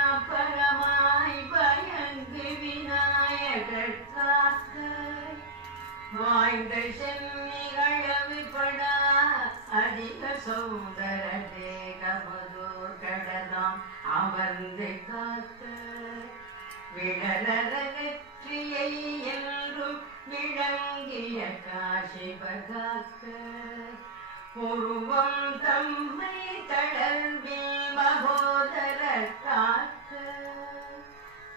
பராபரமாய் பயந்து விநாயகர் காக்க வாய்ந்த சென்னிகளவிப்படா அதிக சௌந்தர தேகமதோர் கடலாம் அமர்ந்து காக்க விழலர வெற்றியை என்றும் விளங்கிய காசிபகாக்க உருவம் தம்மை தளர்வில் மகோதர காக்க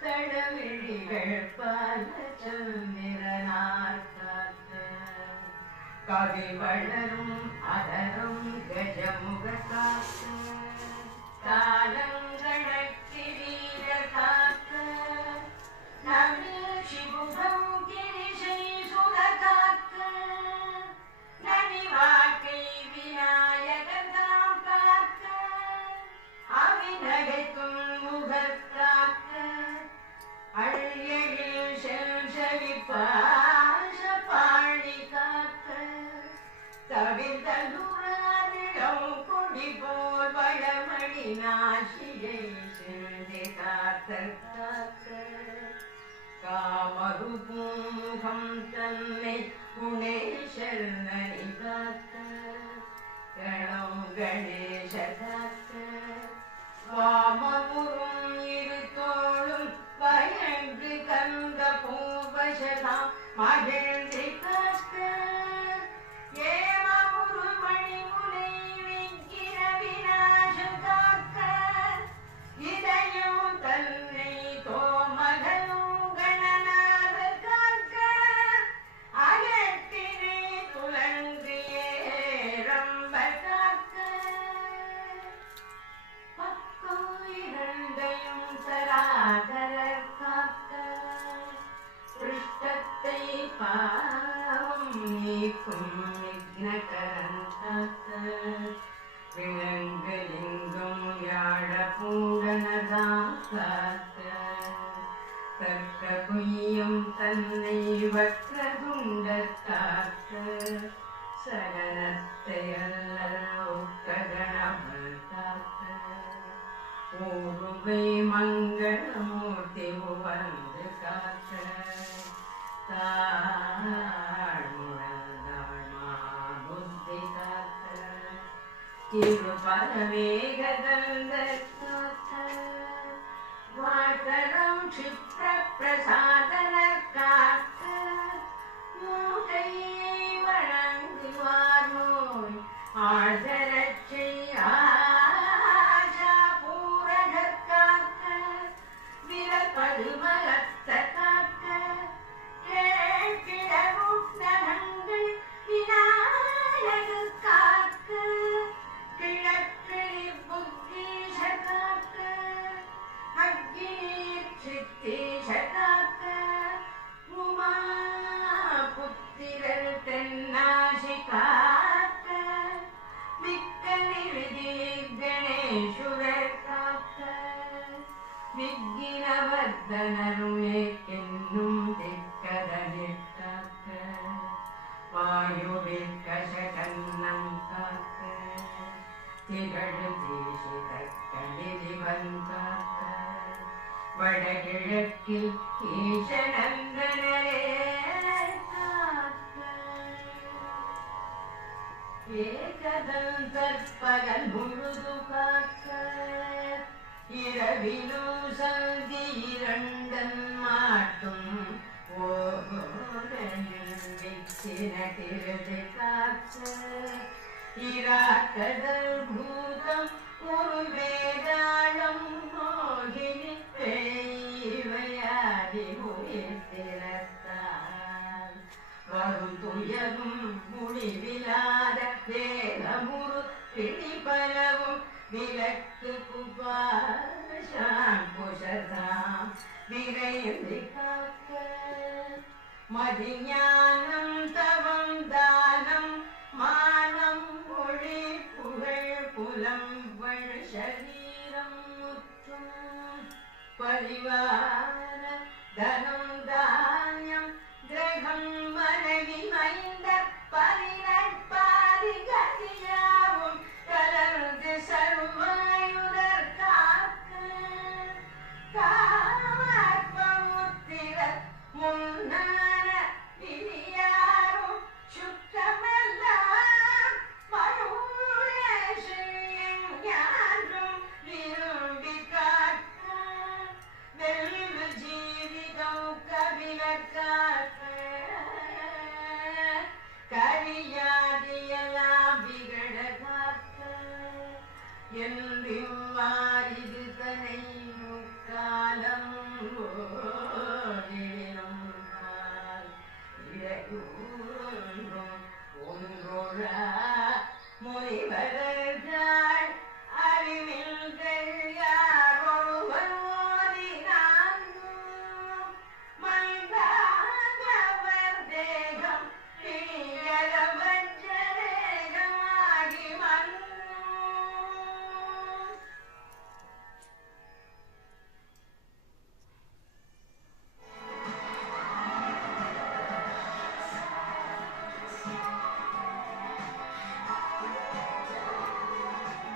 தடவிழிகள் பல சந்திரனார் காக்க கவி வளரும் அதரும் கஜமுக காக்க காலங்களுக்கு வீர காக்க நவில் சிபுகம் கிரிசை சுத காக்க நனி வாக்கை விநாயகர் தாம் காக்க அவிநகைக்கும் முகத் காக்க அழியில் செல்சவி பாச பாழி காக்க தவிர்த்தலுரானிடம் கொடி போல் வளமணி நாசியை சென்று காக்க காக்க காமருபூமுகம் தன்னை குணேஸ்வரனை காக்க கணம் கணேச காக்க வாமமுறும் இரு தோளும் பயந்து கந்த பூவசதாம் மகிழ்ந்து காக்க ஏமமுறு மணிமுனை விக்கிர விநாசம் காக்க இதயம் தன்னை தோமகனும் கணநாத காக்க அகத்தினை துலங்கியே ரம்ப காக்க பத்து இரண்டையும் சராதர காக்க பிருஷ்டத்தை பாவம் நீக்கும் விக்னகரன் காக்க விலங்கு லிங்கம் யாழ பூடனதாம் காக்க தக்க குய்யும் தன்னை வக்ரதுண்ட காக்க சகனத்தை அல்ல ஒக்ககணமல் காக்க ஊருவை மங்களமூர்த்தி வந்து காக்க புத்தி காக்க திருபரவேகந்த காக்க வாட்டரம் சிப்ர பிரசாதன காக்க மூட்டையை வழங்குவார் நோய் ஆழ்தரச் செய்யாஜா பூரகர் காக்க விரற்பதுமலத்த காக்க கேழ்கிழமுக்னகங்கள் விநாயகர் காக்க கிழக்கிழி புத்தீஷ காக்க அக்னீர் சித்தீஷ காக்க உமா புத்திரர் தென்னாசி காக்க மிக்க நிருதி கணேசுரர் காக்க விக்கினவர்தனருளேக்கென்னும் திக்கதனிற் காக்க வாயுவில் கஷகன்னம் காக்க திகழு தேசிதக்களிவன் காக்க வடகிழக்கில் ஈசநந்தனரே காக்க ஏகதந்தற்பகல் முழுது காக்க இரவிலும் சந்தி இரண்டன் மாட்டும் ஓரில் விச்சின திருது காக்க இராக்கடல் பூதம் ஒரு வேதாளம் மோகினி பெய்வையாதி உயிர்த்திரத்தால் வரும் துயரும் முடிவிலாத வேலமுறு பிடிபலவும் விளக்கு குபாஷாம் புஷதாம் விரைந்து காக்க மதிஞானம் தவம் தானம் மானம் மொழி புகழ் புலம்பல் சரீரம் முற்றும் பரிவார தனம்